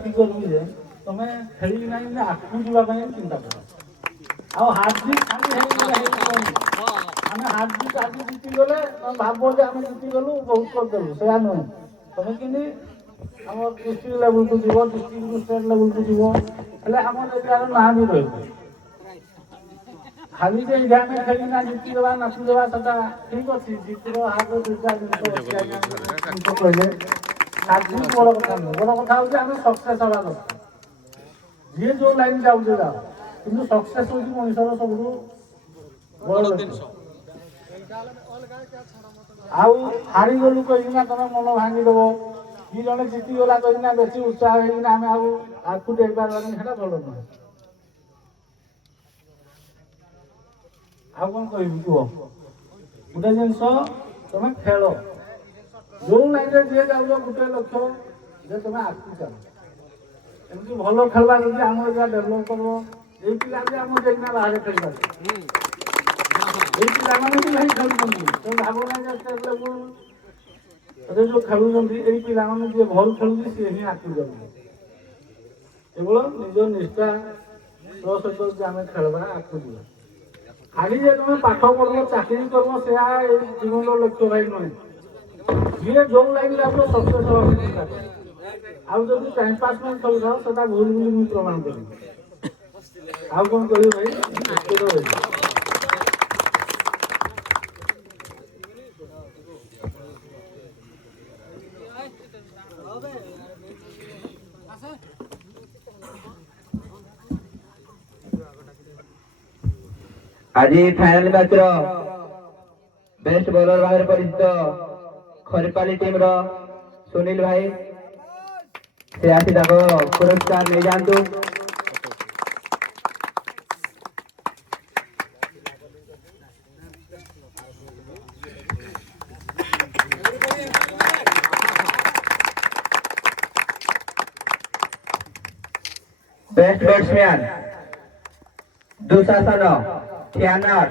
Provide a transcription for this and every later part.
ଏତିକି କରିବି ଯେ ତମେ ଖେଳିବି ନାହିଁ ଯେ ଆଗକୁ ଯିବା ପାଇଁ ଚିନ୍ତା କର। ଆଉ ହାର୍ ଜିତ୍ ଖାଲି ହେଇଯିବନି। ଆମେ ହାର୍ ଜିତ୍ ଆଜି ଜିତିଗଲେ ତମେ ଭାବ ଯେ ଆମେ ଜିତିଗଲୁ ବହୁତ କରିଦେଲୁ, ସେୟା ନୁହେଁ। ତମେ କେମିତି ଆମ ଡିଷ୍ଟ୍ରିକ୍ଟ ଲେବୁଲକୁ ଯିବ, ଡିଷ୍ଟ୍ରିକ୍ଟରୁ ଷ୍ଟେଟ୍ ଲେବୁଲକୁ ଯିବ, ହେଲେ ଆମର ଏରିଆର ନାଁ ବି ରହିବ। ଖାଲି ଯେ ଏଇଠି ଆମେ ଖେଳିକିନା ଜିତିଦେବା ନାଚିଦେବା ସେଟା ଠିକ୍ ଅଛି। ଜିତିର ହାରର ଦୁଇଟା ଜିନିଷ ଅଛି ଆଜ୍ଞା, ଜିନିଷ କହିଲେ ହାର୍ ବଡ଼ କଥା ନୁହେଁ। ବଡ଼ କଥା ହେଉଛି ଆମେ ସକ୍ସେସ୍ ହେବା ଦରକାର। ଯିଏ ଯୋଉ ଲାଇନ୍ ଯାଉଛି ଯାଅ, କିନ୍ତୁ ସକ୍ସେସ୍ ହେଉଛି ମଣିଷର ସବୁଠୁ ବଡ଼ ଜିନିଷ। ଆଉ ହାରିଗଲୁ କହିକିନା ତମେ ମନ ଭାଙ୍ଗିଦେବ, କି ଜଣେ ଜିତିଗଲା କହିକିନା ବେଶୀ ଉତ୍ସାହ ହେଇକିନା ଆମେ ଆଉ ଆଗକୁ ଯାଇପାରିବାନି, ସେଟା ଭଲ ନୁହେଁ। ଆଉ କ'ଣ କହିବି କୁହ? ଗୋଟେ ଜିନିଷ ତମେ ଖେଳ, ଯୋଉ ଲାଇନରେ ଯିଏ ଯାଉଛ ଗୋଟେ ଲକ୍ଷ୍ୟ ଯେ ତମେ ଆଗକୁ ଚାଲ। ଏମିତି ଭଲ ଖେଳିବା ଯଦି ଆମ ଏରିଆ ଡେଭଲପ୍ କରିବ, ଏଇ ପିଲା ବି ଆମ ଯାଇକିନା ବାହାରେ ଖେଳିପାରିବେ। ଏଇ ପିଲାମାନେ ବି ଭାଇ ଖେଳୁଛନ୍ତି, ତେଣୁ ଭାବ ନାହିଁ ଯେ ଷ୍ଟେଟ୍ ଲେବୁଲରେ ଯୋଉ ଖେଳୁଛନ୍ତି ଏଇ ପିଲାମାନେ ଯିଏ ଭଲ ଖେଳୁଛି ସିଏ ହିଁ ଆଗକୁ ଯାଉଛି। କେବଳ ନିଜ ନିଷ୍ଠା ସହିତ ଯଦି ଆମେ ଖେଳିବା ଆଗକୁ ଯିବା। ଖାଲି ଯେ ତମେ ପାଠ ପଢିବ ଚାକିରି କରିବ ସେୟା ଏଇ ଜୀବନର ଲକ୍ଷ୍ୟ ଭାଇ ନୁହେଁ। ଯିଏ ଯୋଉ ଲାଇନରେ ଆପଣ ସକ୍ସେସ୍ ହେବାକୁ ଚିନ୍ତା କର। ଆଉ ଯଦି ଟାଇମ୍ ପାସ୍ ପାଇଁ ଖେଳୁଥାଅ ସେଟା ଭୁଲ ବୋଲି ମୁଁ ପ୍ରମାଣ କରିବି। ଆଉ କ'ଣ କହିବି ଭାଇ? आज फाइनल मैच बेस्ट बॉलर भाव परिचित खरीपाली टीम रो सुनील भाई से आसी पुरस्कार नहीं जातु। बेस्ट बैट्समैन दुशासन थियानार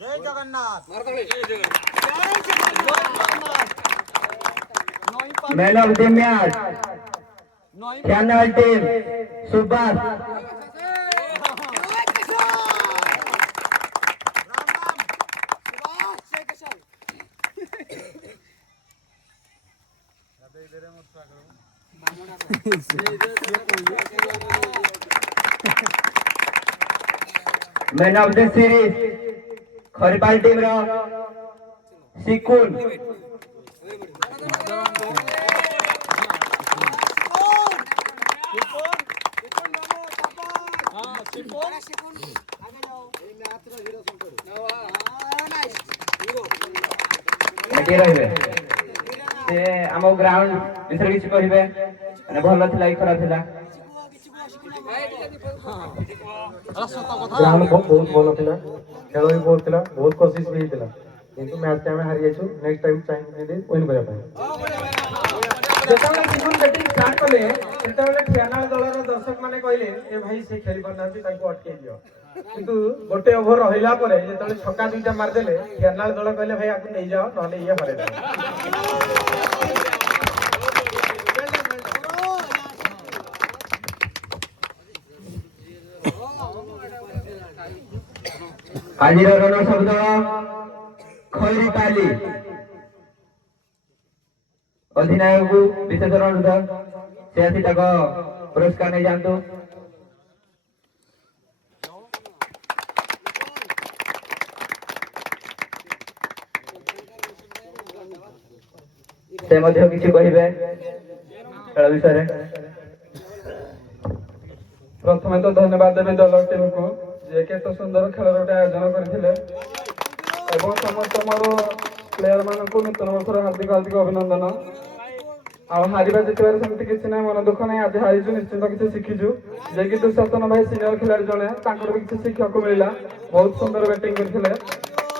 Jay Jagannath. Man of the match थियानार team Subhash. Man of the series Kharipal team रो सिकुन। आम ग्राउंड विषय किसी कहे भल थी खराब थी ग्राउंड बहुत भल था खेल भी बहुत था बहुत कोशिश भी होता किंतु मैच टाइम हारी जाइए नेक्स्ट टाइम चाहिए विन करने जेतबेले किशोर बैटिंग स्टार्ट कले सेतबेले ठियानाल दलर दर्शक माने कहले ए भाई से खेली पारनाती ताको अटके दियो किंतु गोटे ओवर रहिला परे जेतबेले छक्का दुईटा मार देले ठियानाल दल कहले भाई आकु नै जाओ नले ये हरे दे। आज रन शब्द खरीपाली अधिनायक को विशेष अनुरोध से आसी पुरस्कार नहीं जातु। से किसी कहे खेल विषय प्रथम तो धन्यवाद देवी दल टीम को जे केते सुंदर खेल आयोजन करथिले एवं समस्त मोर प्लेयर मान को नूतन वर्ष हार्दिक हार्दिक अभिनंदन। आ हारिबा जितबार सेमती किसी ना मन दुख नहीं आज हारीचु निश्चिंत किसी शिखीचु जे कि दुशासन भाई सीनियर खिलाड़ी जड़े भी किसी शिक्षा को मिला बहुत सुंदर बैटिंग करथिले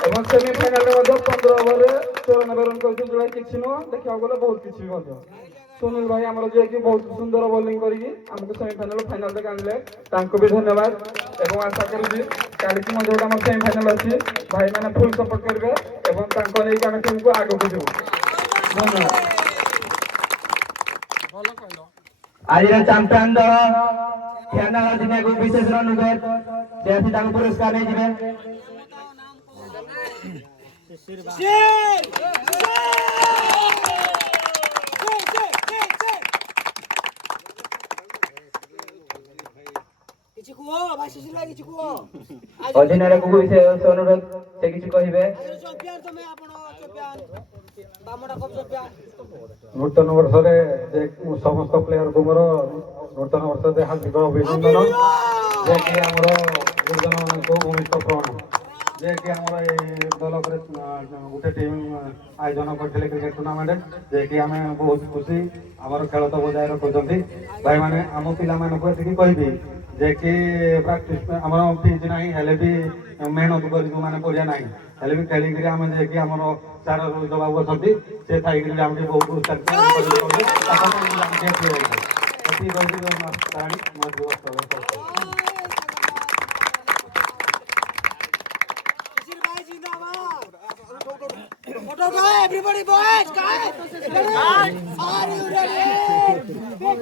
एवं सेमिफाइनल 15 ओवर 94 रन करथिले जोड़ा किछि न देखा गले बहुत किछि ସୁନୀଲ ଭାଇ ଆମର ଯିଏକି ବହୁତ ସୁନ୍ଦର ବୋଲିଂ କରିକି ଆମକୁ ସେମିଫାଇନାଲ ଫାଇନାଲରେ ଆଣିଲେ ତାଙ୍କୁ ବି ଧନ୍ୟବାଦ ଏବଂ ଆଶା କରୁଛି କାଲିକି ମଧ୍ୟ ଗୋଟେ ଆମର ସେମିଫାଇନାଲ ଅଛି ଭାଇମାନେ ଫୁଲ ସପୋର୍ଟ କରିବେ ଏବଂ ତାଙ୍କ ନେଇକି ଆମେ ଟିମକୁ ଆଗକୁ ଯିବୁ ଧନ୍ୟବାଦ। ଆଜିର ଚାମ୍ପିୟନ ଦଳ ଫାଇନାଲ ଜିତିବାକୁ ବିଶେଷ ଅନୁରୋଧ ସେ ଆସି ତାଙ୍କୁ ପୁରସ୍କାର ନେଇଯିବେ। ଅଧିନାୟକଙ୍କୁ ବିଶେଷ ଅନୁରୋଧ ସେ କିଛି କହିବେ। ନୂତନ ବର୍ଷରେ ସମସ୍ତ ପ୍ଲେୟରକୁ ମୋର ନୂତନ ବର୍ଷରେ ହାର୍ଦ୍ଦିକ ଅଭିନନ୍ଦନ ଯିଏକି ଆମର ଗୁରୁଜନମାନଙ୍କୁ ଭୂମିଷ୍ଠ ପ୍ରଣାମ ଯିଏକି ଆମର ଏ ଦଳକରେ ଗୋଟେ ଟିମ୍ ଆୟୋଜନ କରିଥିଲେ କ୍ରିକେଟ ଟୁର୍ଣ୍ଣାମେଣ୍ଟ ଯିଏକି ଆମେ ବହୁତ ଖୁସି ଆମର ଖେଳ ତ ବଜାୟ ରଖୁଛନ୍ତି ଭାଇମାନେ ଆମ ପିଲାମାନଙ୍କୁ ଏତିକି କହିବି ଯିଏକି ପ୍ରାକ୍ଟିସ୍ ଆମର ପିଚ୍ ନାହିଁ ହେଲେ ବି ମେହନତ କରି ଯେଉଁମାନେ ପଡ଼ିଆ ନାହିଁ ହେଲେ ବି ଖେଳିକିରି ଆମେ ଯିଏକି ଆମର ଚାର ରୋହିତ ବାବୁ ଅଛନ୍ତି ସେ ଥାଇକିରି ବି ଆମେ ବହୁତ ଉତ୍ସାହିତ ଏତିକି କହିକି Tarini Everybody, boys, guys! Are you ready?